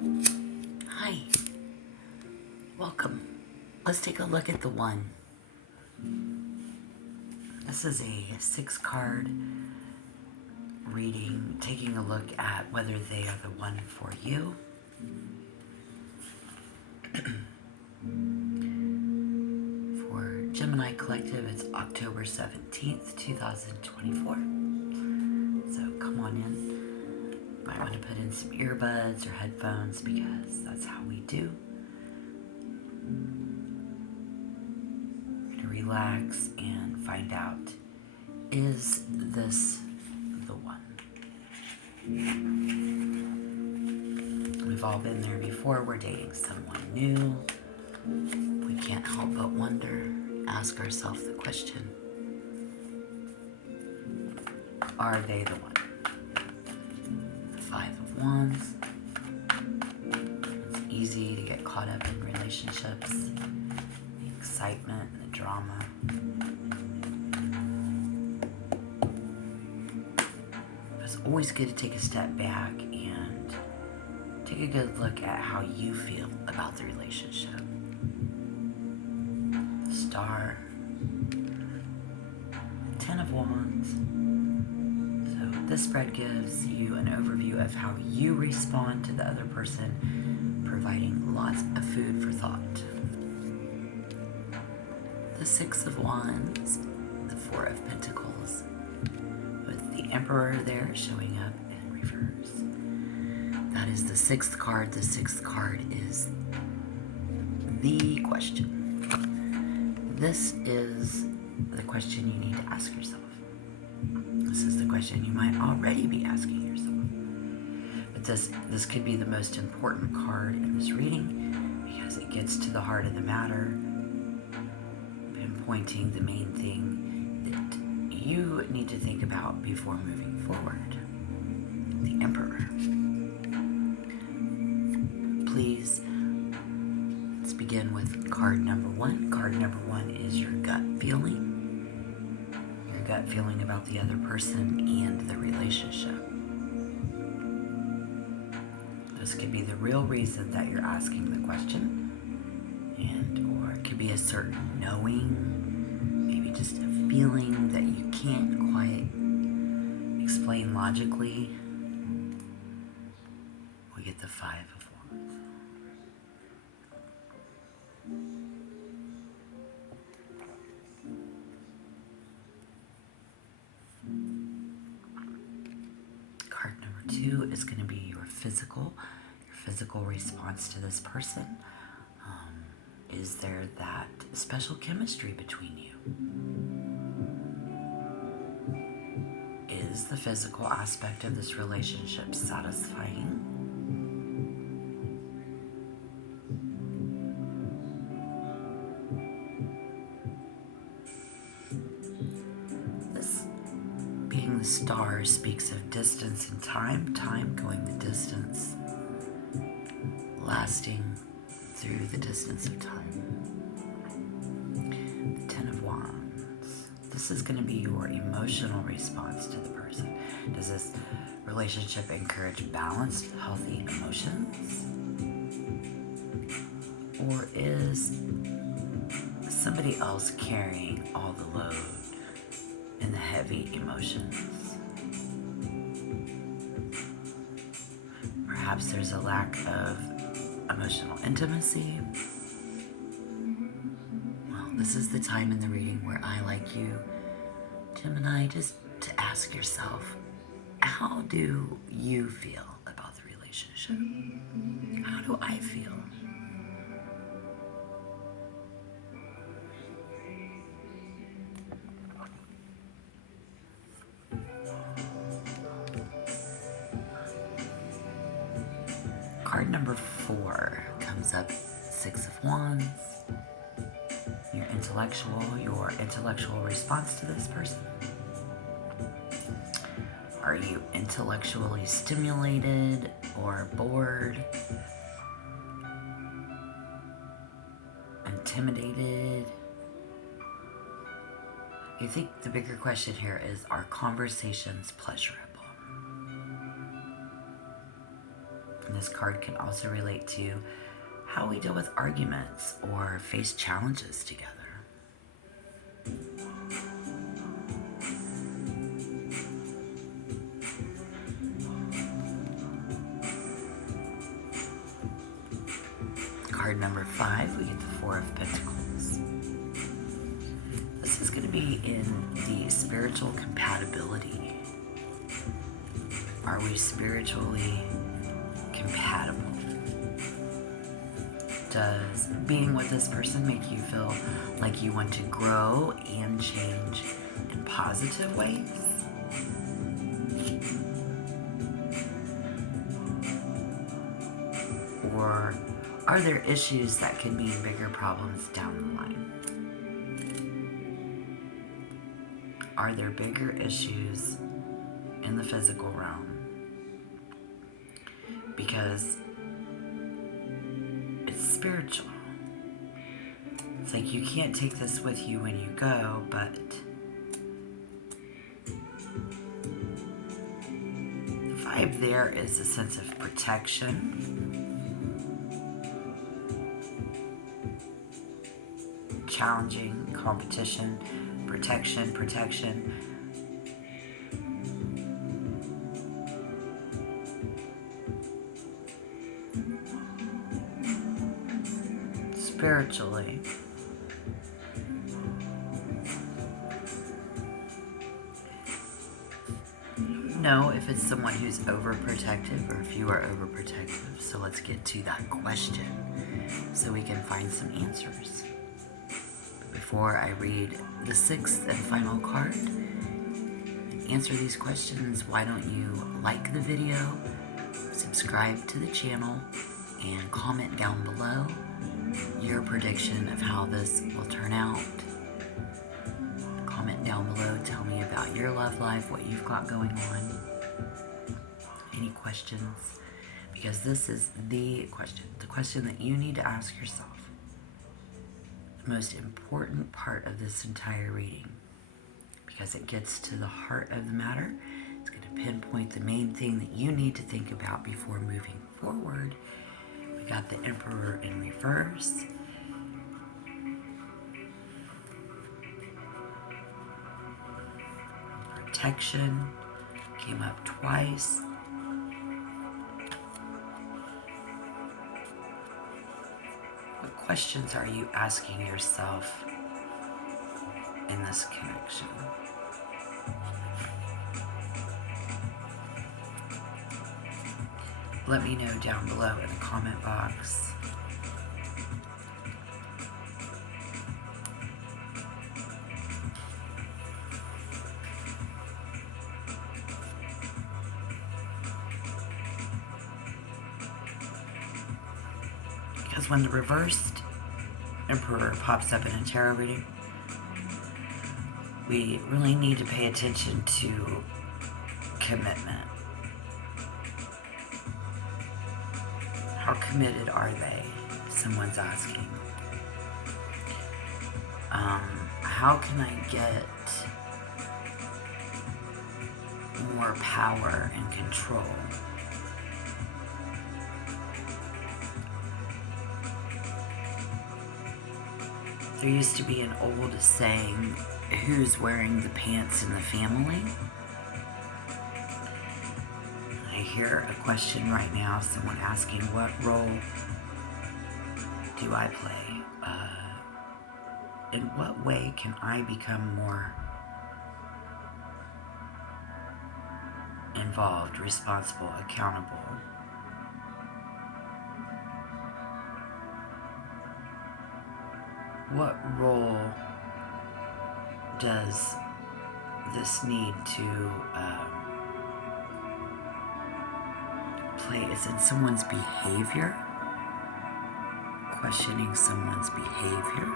Hi, welcome. Let's take a look at the one. This is a 6-card reading, taking a look at whether they are the one for you. For Gemini Collective, it's October 17th, 2024. So come on in. Might want to put in some earbuds or headphones because that's how we do. We're going to relax and find out, is this the one? We've all been there before. We're dating someone new. We can't help but wonder, ask ourselves the question, are they the one? The 5 of Wands. It's easy to get caught up in relationships, the excitement and the drama. It's always good to take a step back and take a good look at how you feel about the relationship. The Star, 10 of Wands. So this spread gives you an overview of how you respond to the other person, providing lots of food for thought. The 6 of Wands, the 4 of Pentacles, with the Emperor there showing up in reverse. That is the 6th card. The 6th card is the question. This is the question you need to ask yourself. This is the question you might already be asking yourself. But this could be the most important card in this reading because it gets to the heart of the matter, pinpointing the main thing that you need to think about before moving forward. The Emperor. Please, let's begin with card number 1. Card number 1 is your gut feeling. Your gut feeling about the other person and the relationship. This could be the real reason that you're asking the question, or it could be a certain knowing, maybe just a feeling that you can't quite explain logically. We get the 5 of Wands. Card number 2 is going to be your physical response to this person. Is there that special chemistry between you? Is the physical aspect of this relationship satisfying? This being the Star speaks of distance and time going the distance, lasting through the distance of time. The 10 of Wands. This is going to be your emotional response to the person. Does this relationship encourage balanced, healthy emotions? Or is somebody else carrying all the load and the heavy emotions? Perhaps there's a lack of emotional intimacy. Well, this is the time in the reading where I like you, Gemini, just to ask yourself, how do you feel about the relationship? How do I feel? Card number 4 comes up, 6 of Wands. Your intellectual response to this person. Are you intellectually stimulated or bored? Intimidated? I think the bigger question here is, are conversations pleasurable? And this card can also relate to how we deal with arguments or face challenges together. Card number 5, we get the Four of Pentacles. This is going to be in the spiritual compatibility. Are we spiritually compatible? Does being with this person make you feel like you want to grow and change in positive ways? Or are there issues that could mean bigger problems down the line? Are there bigger issues in the physical realm? Because it's spiritual. It's like you can't take this with you when you go, but the vibe there is a sense of protection. Challenging, competition, protection. Spiritually. I don't know if it's someone who's overprotective or if you are overprotective. So let's get to that question so we can find some answers. Before I read the 6th and final card and answer these questions, why don't you like the video, subscribe to the channel, and comment down below your prediction of how this will turn out. Comment down below, tell me about your love life, what you've got going on, any questions, because this is the question that you need to ask yourself. The most important part of this entire reading, because it gets to the heart of the matter. It's going to pinpoint the main thing that you need to think about before moving forward. We got the Emperor in reverse. Protection came up twice. What questions are you asking yourself in this connection? Let me know down below in the comment box. Because when the reversed Emperor pops up in a tarot reading, we really need to pay attention to commitment. How committed are they? Someone's asking. How can I get more power and control? There used to be an old saying, who's wearing the pants in the family? I hear a question right now, someone asking, what role do I play? In what way can I become more involved, responsible, accountable? What role does this need to play? Is in someone's behavior? Questioning someone's behavior?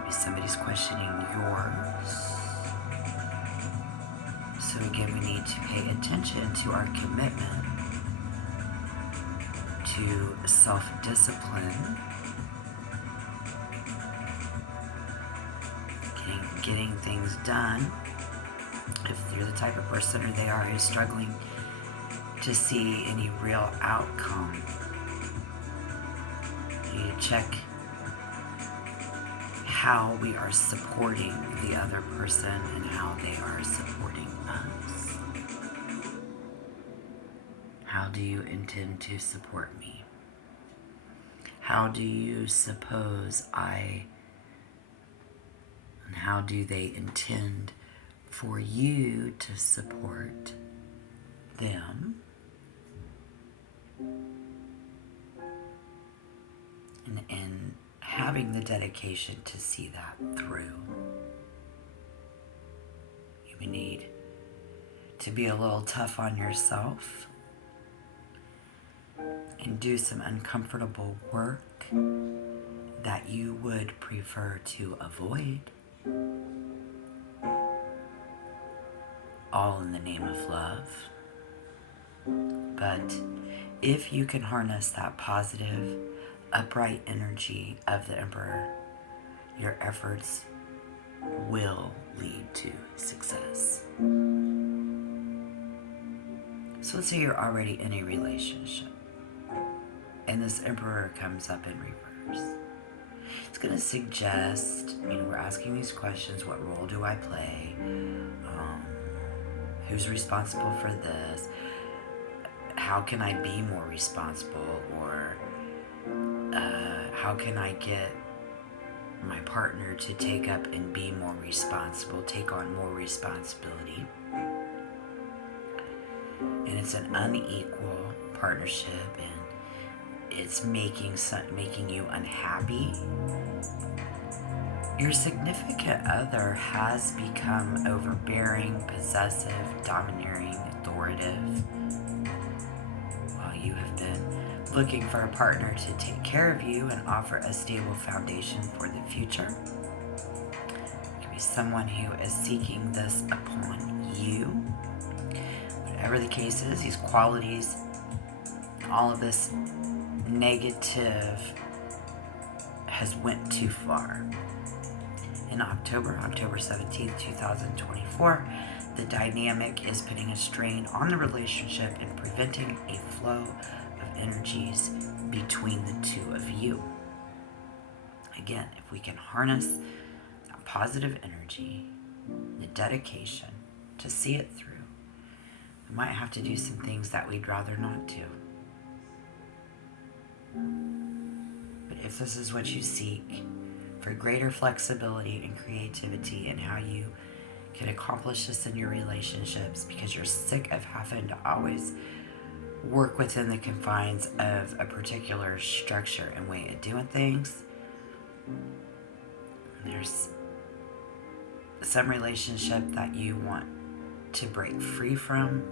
Maybe somebody's questioning yours. So again, we need to pay attention to our commitment to self-discipline, getting things done. If you're the type of person, or they are, who's struggling to see any real outcome. You check how we are supporting the other person and how they are supporting us. How do you intend to support me? How do you suppose and how do they intend for you to support them? And having the dedication to see that through. You need to be a little tough on yourself and do some uncomfortable work that you would prefer to avoid, all in the name of love. But if you can harness that positive, upright energy of the Emperor, your efforts will lead to success. So let's say you're already in a relationship and this Emperor comes up in reverse. It's going to suggest, we're asking these questions. What role do I play? Who's responsible for this? How can I be more responsible? Or how can I get my partner to take up and be more responsible, take on more responsibility? And it's an unequal partnership, and it's making you unhappy. Your significant other has become overbearing, possessive, domineering, authoritative, while you have been looking for a partner to take care of you and offer a stable foundation for the future. It could be someone who is seeking this upon you. Whatever the case is, these qualities, all of this negative has went too far. In October 17th, 2024, the dynamic is putting a strain on the relationship and preventing a flow of energies between the two of you. Again, if we can harness that positive energy, the dedication to see it through, we might have to do some things that we'd rather not do. But if this is what you seek, for greater flexibility and creativity in how you can accomplish this in your relationships, because you're sick of having to always work within the confines of a particular structure and way of doing things. There's some relationship that you want to break free from,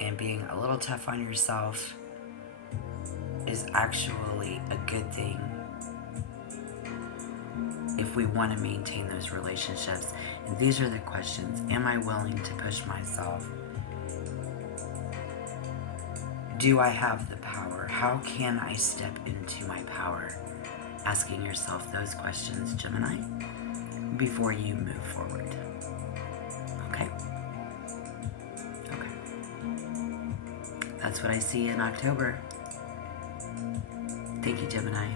and being a little tough on yourself is actually a good thing if we want to maintain those relationships. And these are the questions. Am I willing to push myself? Do I have the power? How can I step into my power? Asking yourself those questions, Gemini, before you move forward. Okay? Okay. That's what I see in October. Thank you, Gemini.